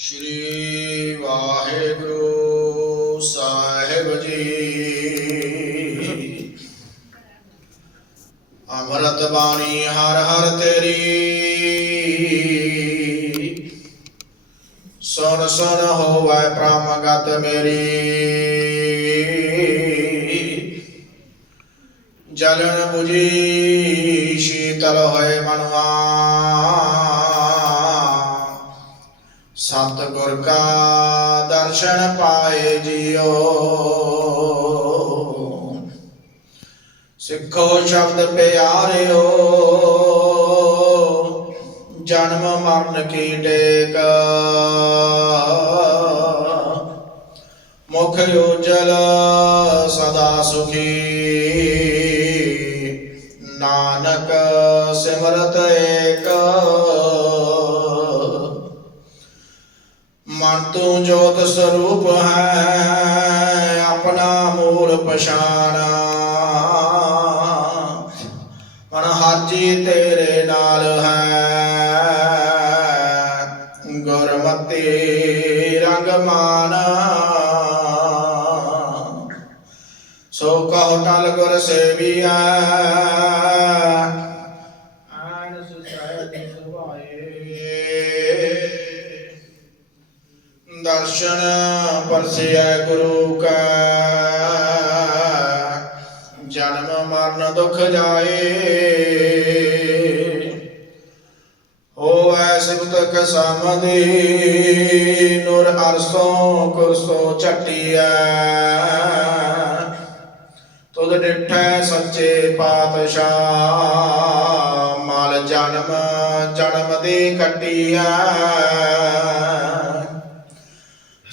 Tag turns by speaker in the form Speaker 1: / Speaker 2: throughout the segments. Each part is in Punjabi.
Speaker 1: ਸ਼੍ਰੀ ਵਾਹਿਗੁਰੂ ਸਾਹਿਬ ਜੀ। ਅਮਰਤ ਬਾਣੀ ਹਰ ਹਰ ਤੇਰੀ। ਸੁਣ ਸੁਣ ਹੋਵੇ ਪ੍ਰਮਗਤ ਮੇਰੀ। ਜਲਨ 부ਜੀ ਸ਼ੀਤਲ ਹੋਏ ਮਨਵਾ ਸਤਿਗੁਰ ਕਾ ਦਰਸ਼ਨ ਪਾਏ ਜਿਉ ਸਿੱਖੋ ਸ਼ਬਦ ਪਿਆਰਿਓ, ਜਨਮ ਮਰਨ ਕੀ ਟੇਕ। ਮੁਖ ਉਜਲ ਸਦਾ ਸੁਖੀ। ਨਾਨਕ ਸਿਮਰਤ ਏਕ। ਮਨ ਤੂੰ ਜੋਤ ਸਰੂਪ ਹੈ, ਆਪਣਾ ਮੂਲ ਪਛਾਣਾ। ਮਨ ਹਾਜੀ ਤੇਰੇ ਨਾਲ ਹੈ, ਗੁਰਮਤਿ ਰੰਗ ਮਾਨਾ। ਸੋ ਕਹੋ ਟਲ ਗੁਰ ਸੇਵੀਆ ਦਰਸ਼ਨ ਪਰਸਿਆ ਗੁਰੂ ਕਾ। ਜਨਮ ਮਰਨ ਦੁਖ ਜਾਏ। ਹੋਵੈ ਸਿਮਤਕ ਸਮਦੀ ਨੂਰ ਅਰਸੋਂ ਕੁਰਸੋਂ ਛਟਿਆ ਤੁਧ ਡਿਠੈ ਸੱਚੇ ਪਾਤਸ਼ਾਹ, ਮਾਲ ਜਨਮ ਜਨਮ ਦੀ ਕਟਿਆ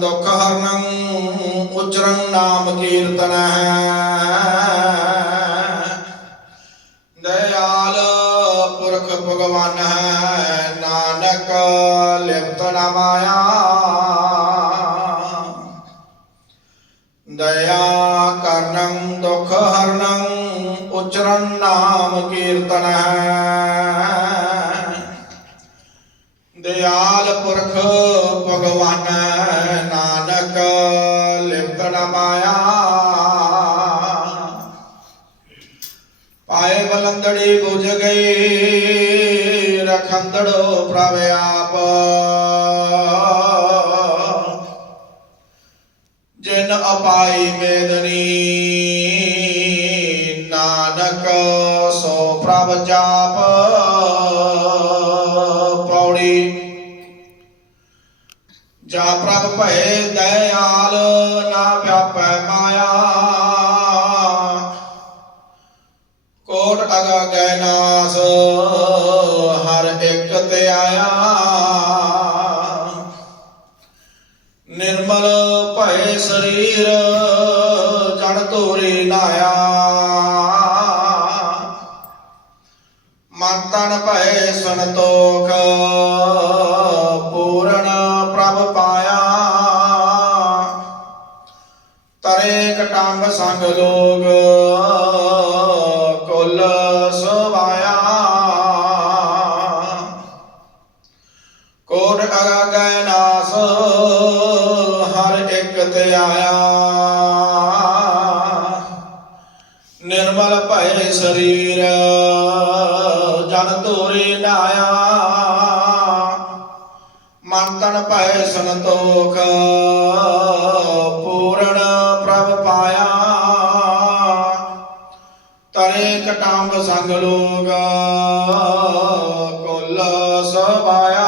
Speaker 1: ਦੁਖ ਹਰਨੰ ਉਚਰੰ ਨਾਮ ਕੀਰਤਨ ਦਇਆਲ ਪੁਰਖ ਭਗਵਾਨ ਹੈ, ਨਾਨਕ ਲਿਪਤ ਨ ਮਾਇਆ। ਦਇਆ ਕਰਨੰ, ਦੁਖ ਹਰਨੰ ਉਚਰਨ ਨਾਨਕ ਲਿਪਤ ਮਾਇਆ ਪਾਏ ਬਲੰਦੜੀ ਬੁਝ ਗਈ, ਰਖੰਦੜੋ ਪ੍ਰਭ ਆਪ। ਜਿਨ ਅਪਾਈ ਮੇਦਨੀ, ਨਾਨਕ ਸੋ ਪ੍ਰਭ ਜਾਪ। ਪ੍ਰਭ ਭਏ ਦਇਆਲ, ਨਾ ਵਿਆਪੈ ਮਾਇਆ। ਕੋਟ ਅਗਾ ਗੈ ਹਰ ਇੱਕ ਤੇ ਆਇਆ। ਨਿਰਮਲ ਭਏ ਸਰੀਰ ਜਨ ਧੋਰੇ ਨਾਇਆ। ਮਨ ਤਨ ਭਏ ਸੰਤੋਖ ਸੰਗ ਲੋਗ ਕੁਲ ਸਵਾਇਆ ਕੋਟ ਅਗਾ ਗੈ ਨਾਸ, ਹਰ ਇੱਕ ਤੇ ਆਇਆ। ਨਿਰਮਲ ਭਏ ਸਰੀਰ, ਜਨ ਧੋਰੇ ਨਾਇਆ ਮਨ ਤਨ ਭੈ ਸੰਤੋਖ, ਪੂਰਨ ਪ੍ਰਭ ਪਾਇਆ। ਤਰੇ ਕਟੰਬ ਸੰਗ ਲੋਗ, ਕੁਲ ਸਬਾਇਆ।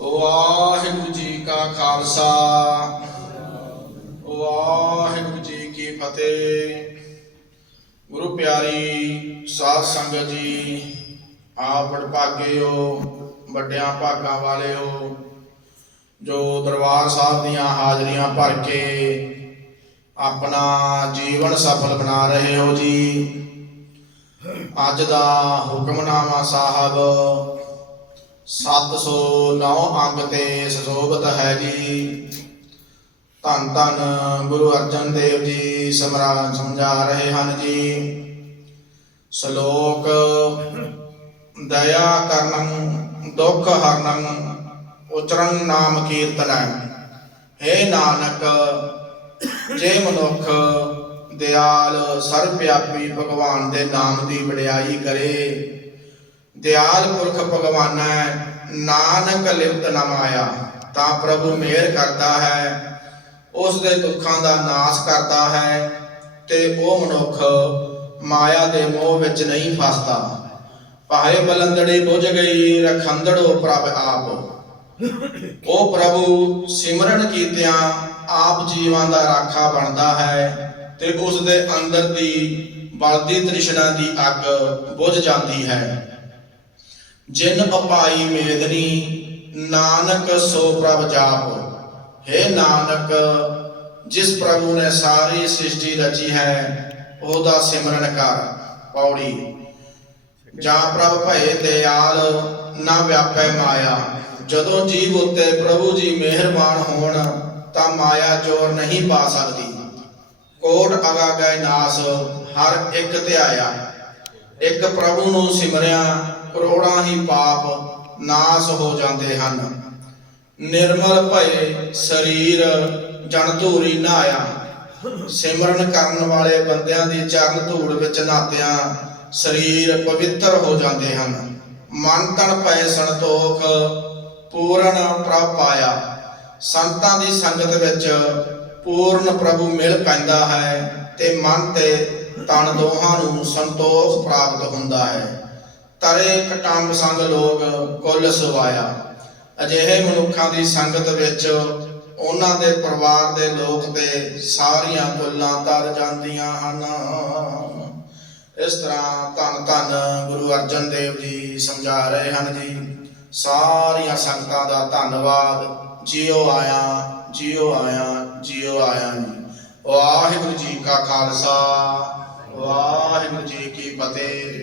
Speaker 1: ਵਾਹਿਗੁਰੂ ਜੀ ਕਾ ਖਾਲਸਾ, ਵਾਹਿਗੁਰੂ ਜੀ ਕੀ ਫਤਿਹ। ਗੁਰੂ ਪਿਆਰੀ ਸਾਧ ਸੰਗਤ ਜੀ, ਆਪ ਵਡਭਾਗਿਓ ਵੱਡਿਆਂ ਭਾਗਾਂ ਵਾਲੇ ਵਾਲਿਓ, ਜੋ ਦਰਬਾਰ ਸਾਹਿਬ ਦੀਆਂ ਹਾਜ਼ਰੀਆਂ ਭਰ ਕੇ ਆਪਣਾ ਜੀਵਨ ਸਫਲ ਬਣਾ ਰਹੇ ਹੋ ਜੀ। ਅੱਜ ਦਾ ਹੁਕਮਨਾਮਾ ਸਾਹਿਬ 709 ਅੰਗ ਤੇ ਸੁਸ਼ੋਭਿਤ ਹੈ ਜੀ। ਧੰਨ ਧੰਨ ਗੁਰੂ ਅਰਜਨ ਦੇਵ ਜੀ ਸਮਰਾ ਸਮਝਾ ਰਹੇ ਹਨ ਜੀ। ਸ਼ਲੋਕ ਦਇਆ ਕਰਨੰ, ਦੁੱਖ ਹਰਨੰ ਉਚਰਨ ਨਾਮ ਕੀਰਤਨੈ। ਹੈ ਨਾਨਕ ਜੇ ਮਨੁੱਖ ਦਿਆਲ ਸਰਵਪਿਆਪੀ ਭਗਵਾਨ ਦੇ ਨਾਮ ਦੀ ਵਡਿਆਈ ਕਰੇ, ਦਿਆਲ ਪੁਰਖ ਭਗਵਾਨੈ, ਨਾਨਕ ਲਿਪਤ ਨ ਮਾਇਆ, ਤਾਂ ਪ੍ਰਭੂ ਮਿਹਰ ਕਰਦਾ ਹੈ ਉਸ ਦੇ ਦੁੱਖਾਂ ਦਾ ਨਾਸ਼ ਕਰਦਾ ਹੈ ਤੇ ਉਹ ਮਨੁੱਖ ਮਾਇਆ ਦੇ ਮੋਹ ਵਿੱਚ ਨਹੀਂ ਫਸਦਾ। ਭਾਏ ਬਲੰਦੜੀ ਬੁਝ ਗਈ, ਰਖੰਦੜੋ ਪ੍ਰਭ ਆਪ। ਉਹ ਪ੍ਰਭੂ, ਸਿਮਰਨ ਕੀਤਿਆਂ ਆਪ ਜੀਵਾਂ ਦਾ ਰਾਖਾ ਬਣਦਾ ਹੈ ਤੇ ਉਸ ਦੇ ਅੰਦਰ ਦੀ ਬਲਦੀ ਤ੍ਰਿਸ਼ਨਾ ਦੀ ਅੱਗ ਬੁਝ ਜਾਂਦੀ ਹੈ। ਜਿਨ ਅਪਾਈ ਮੇਦਨੀ, ਨਾਨਕ ਸੋ ਪ੍ਰਭ ਜਾਪ। ਹੈ ਨਾਨਕ, ਜਿਸ ਪ੍ਰਭੂ ਨੇ ਸਾਰੀ ਸ੍ਰਿਸ਼ਟੀ ਰਚੀ ਹੈ, ਉਹਦਾ ਸਿਮਰਨ ਕਰ, ਪੌੜੀ। ਜਾਂ ਪ੍ਰਭ ਭਏ ਦਿਆਲ ਨਾ ਵਿਆਪੈ ਮਾਇਆ। ਜਦੋਂ ਜੀਵ ਉੱਤੇ ਪ੍ਰਭੂ ਜੀ ਮਿਹਰਬਾਨ ਹੋਣ, ਤਾਂ ਮਾਇਆ ਚੋਰ ਨਹੀਂ ਪਾ ਸਕਦੀ। ਕੋਟ ਅਗਾ ਗਏ ਨਾਸ, ਹਰ ਇੱਕ ਧਿਆਇਆ ਇੱਕ ਪ੍ਰਭੂ ਨੂੰ ਸਿਮਰਿਆ ਕਰੋੜਾਂ ਹੀ ਪਾਪ ਨਾਸ ਹੋ ਜਾਂਦੇ ਹਨ। ਨਿਰਮਲ ਭਏ ਸਰੀਰ, ਜਨ ਧੂਰੀ ਨਹਾਇਆ ਸਿਮਰਨ ਕਰਨ ਵਾਲੇ ਬੰਦਿਆਂ ਦੀ ਚਰਨ ਧੂੜ ਵਿੱਚ ਨਹਾਤਿਆਂ ਸਰੀਰ ਪਵਿੱਤਰ ਹੋ ਜਾਂਦੇ ਹਨ। ਮਨ ਤਨ ਭਏ ਸੰਤੋਖ ਪੂਰਨ ਪ੍ਰਭ ਪਾਇਆ। ਸੰਤਾਂ ਦੀ ਸੰਗਤ ਵਿੱਚ ਪੂਰਨ ਪ੍ਰਭੂ ਮਿਲ ਪੈਂਦਾ ਹੈ ਤੇ ਮਨ ਤੇ ਤਨ ਦੋਹਾਂ ਨੂੰ ਸੰਤੋਖ ਪ੍ਰਾਪਤ ਹੁੰਦਾ ਹੈ। ਤਰੇ ਕਟੰਬ ਸੰਗ ਲੋਕ ਕੁੱਲ ਸਵਾਇਆ। ਅਜਿਹੇ ਮਨੁੱਖਾਂ ਦੀ ਸੰਗਤ ਵਿੱਚ ਉਹਨਾਂ ਦੇ ਪਰਿਵਾਰ ਦੇ ਲੋਕ ਤੇ ਸਾਰੀਆਂ ਕੁੱਲਾਂ ਤਰ ਜਾਂਦੀਆਂ ਹਨ। ਇਸ ਤਰ੍ਹਾਂ ਧੰਨ ਧੰਨ ਗੁਰੂ ਅਰਜਨ ਦੇਵ ਜੀ ਸਮਝਾ ਰਹੇ ਹਨ ਜੀ। ਸਾਰੀਆਂ ਸੰਗਤਾਂ ਦਾ ਧੰਨਵਾਦ। ਜਿਉ ਆਇਆ ਜਿਉ ਆਇਆ ਜਿਉ ਆਇਆ ਜੀ। ਵਾਹਿਗੁਰੂ ਜੀ ਕਾ ਖਾਲਸਾ, ਵਾਹਿਗੁਰੂ ਜੀ ਕੀ ਫਤਿਹ।